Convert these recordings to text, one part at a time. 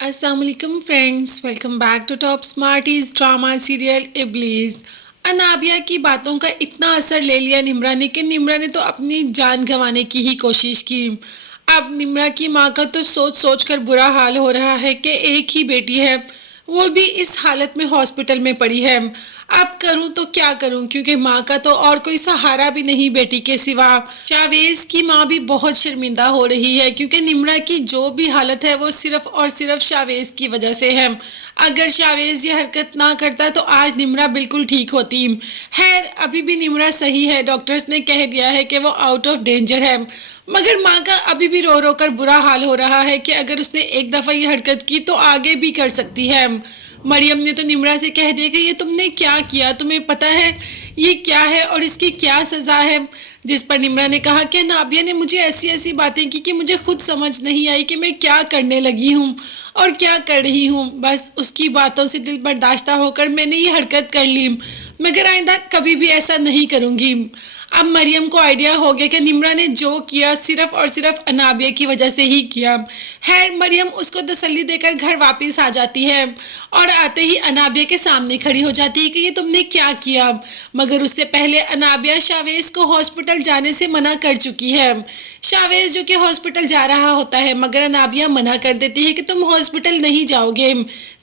Assalamualaikum friends, welcome back to top smarties drama serial Iblees. Anabia की बातों का इतना असर ले लिया निम्रा ने कि निम्रा ने तो अपनी जान गंवाने की ही कोशिश की। अब निम्रा की माँ का तो सोच सोच कर बुरा हाल हो रहा है कि एक ही बेटी है, वो भी इस हालत में हॉस्पिटल में पड़ी है। अब करूं तो क्या करूं, क्योंकि माँ का तो और कोई सहारा भी नहीं बेटी के सिवा। शावेज की माँ भी बहुत शर्मिंदा हो रही है, क्योंकि निम्रा की जो भी हालत है वो सिर्फ और सिर्फ शावेज की वजह से है। अगर शावेज ये हरकत ना करता तो आज निम्रा बिल्कुल ठीक होती। खैर, अभी भी निम्रा सही है, डॉक्टर्स ने कह दिया है कि वो आउट ऑफ डेंजर है। मगर माँ का अभी भी रो रो कर बुरा हाल हो रहा है कि अगर उसने एक दफ़ा ये हरकत की तो आगे भी कर सकती है। मरियम ने तो निम्रा से कह दिया कि ये तुमने क्या किया, तुम्हें पता है ये क्या है और इसकी क्या सज़ा है। जिस पर निम्रा ने कहा कि नाबिया ने मुझे ऐसी ऐसी बातें की कि मुझे खुद समझ नहीं आई कि मैं क्या करने लगी हूँ और क्या कर रही हूँ। बस उसकी बातों से दिल बर्दाश्त होकर मैंने ये हरकत कर ली, मगर आइंदा कभी भी ऐसा नहीं करूँगी। अब मरियम को आइडिया हो गया कि निम्रा ने जो किया सिर्फ और सिर्फ अनाबिया की वजह से ही किया। खैर, मरियम उसको तसल्ली देकर घर वापस आ जाती है और आते ही अनाबिया के सामने खड़ी हो जाती है कि ये तुमने क्या किया। मगर उससे पहले अनाबिया शावेज को हॉस्पिटल जाने से मना कर चुकी है। शावेज जो कि हॉस्पिटल जा रहा होता है, मगर अनाबिया मना कर देती है कि तुम हॉस्पिटल नहीं जाओगे,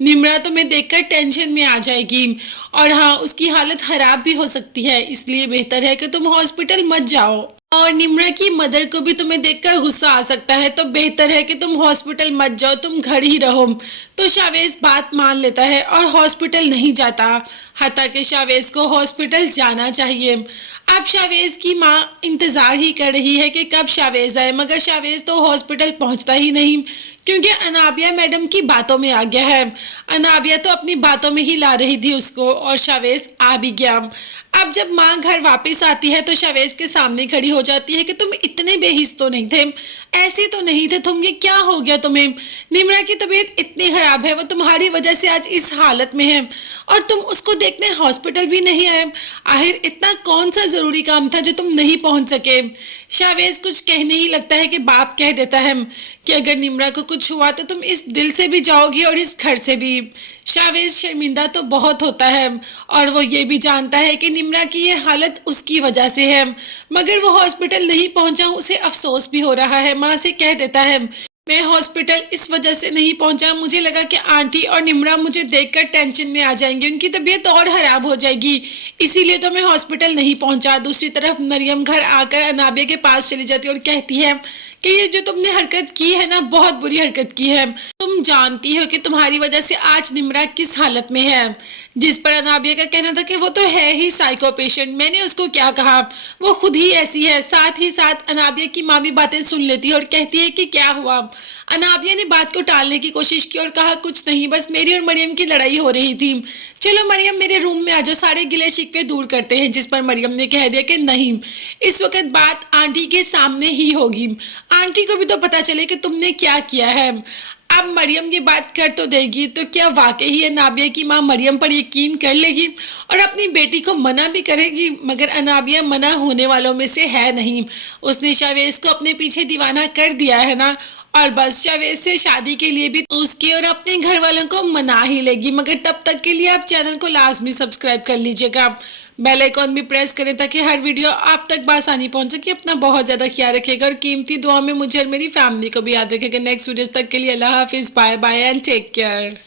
निम्रा तुम्हें देखकर टेंशन में आ जाएगी और हाँ, उसकी हालत खराब भी हो सकती है, इसलिए बेहतर है कि तुम हॉस्पिटल मत जाओ। और निम्रा की मदर को भी तुम्हें देखकर गुस्सा आ सकता है, तो बेहतर है कि तुम हॉस्पिटल मत जाओ, तुम घर ही रहो। तो शावेज बात मान लेता है और हॉस्पिटल नहीं जाता। हालांकि शावेज को हॉस्पिटल जाना चाहिए। अब शावेज की माँ इंतजार ही कर रही है कि कब शावेज आए, मगर शावेज तो हॉस्पिटल पहुंचता ही नहीं, क्योंकि अनाबिया मैडम की बातों में आ गया है। अनाबिया तो अपनी बातों में ही ला रही थी उसको और शावेज आ भी गया। अब जब माँ घर वापस आती है तो शावेज के सामने खड़ी हो जाती है कि तुम इतने बेहिस तो नहीं थे, ऐसे तो नहीं थे तुम, ये क्या हो गया तुम्हें। निम्रा की तबीयत इतनी खराब है, वो तुम्हारी वजह से आज इस हालत में है और तुम उसको देखने हॉस्पिटल भी नहीं आए। आखिर इतना कौन सा जरूरी काम था जो तुम नहीं पहुंच सके। शावेज कुछ कहने ही लगता है कि बाप कह देता है कि अगर निम्रा को कुछ हुआ तो तुम इस दिल से भी जाओगी और इस घर से भी। शावेज शर्मिंदा तो बहुत होता है और वो ये भी जानता है कि निम्रा की ये हालत उसकी वजह से है, मगर वो हॉस्पिटल नहीं पहुंचा, उसे अफसोस भी हो रहा है। माँ से कह देता है मैं हॉस्पिटल इस वजह से नहीं पहुंचा, मुझे लगा कि आंटी और निम्रा मुझे देखकर टेंशन में आ जाएंगी, उनकी तबीयत और खराब हो जाएगी, इसीलिए तो मैं हॉस्पिटल नहीं पहुंचा। दूसरी तरफ मरियम घर आकर अनाबिया के पास चली जाती है और कहती है कि ये जो तुमने हरकत की है ना, बहुत बुरी हरकत की है। तुम जानती हो कि तुम्हारी वजह से आज निम्रा किस हालत में है। जिस पर अनाबिया का कहना था कि वो तो है ही साइको पेशेंट, मैंने उसको क्या कहा, वो खुद ही ऐसी है। साथ ही साथ अनाबिया की माँ भी बातें सुन लेती है और कहती है कि क्या हुआ। अनाबिया ने बात को टालने की कोशिश की और कहा कुछ नहीं, बस मेरी और मरियम की लड़ाई हो रही थी, चलो मरियम मेरे रूम में आ जाओ, सारे गिले शिकवे दूर करते हैं। जिस पर मरियम ने कह दिया कि नहीं, इस वक्त बात आंटी के सामने ही होगी, आंटी को भी तो पता चले कि तुमने क्या किया है। अब मरियम ये बात कर तो देगी, तो क्या वाकई ही अनाबिया की माँ मरियम पर यकीन कर लेगी और अपनी बेटी को मना भी करेगी। मगर अनाबिया मना होने वालों में से है नहीं, उसने शावेज को अपने पीछे दीवाना कर दिया है ना, और बस शावेज से शादी के लिए भी उसके और अपने घर वालों को मना ही लेगी। मगर तब तक के लिए आप चैनल को लाजमी सब्सक्राइब कर लीजिएगा, बेल आइकॉन भी प्रेस करें ताकि हर वीडियो आप तक बआसानी पहुंच सके। अपना बहुत ज़्यादा ख्याल रखिएगा और कीमती दुआ में मुझे और मेरी फैमिली को भी याद रखिएगा। नेक्स्ट वीडियोस तक के लिए अल्लाह हाफिज़, bye bye and take care.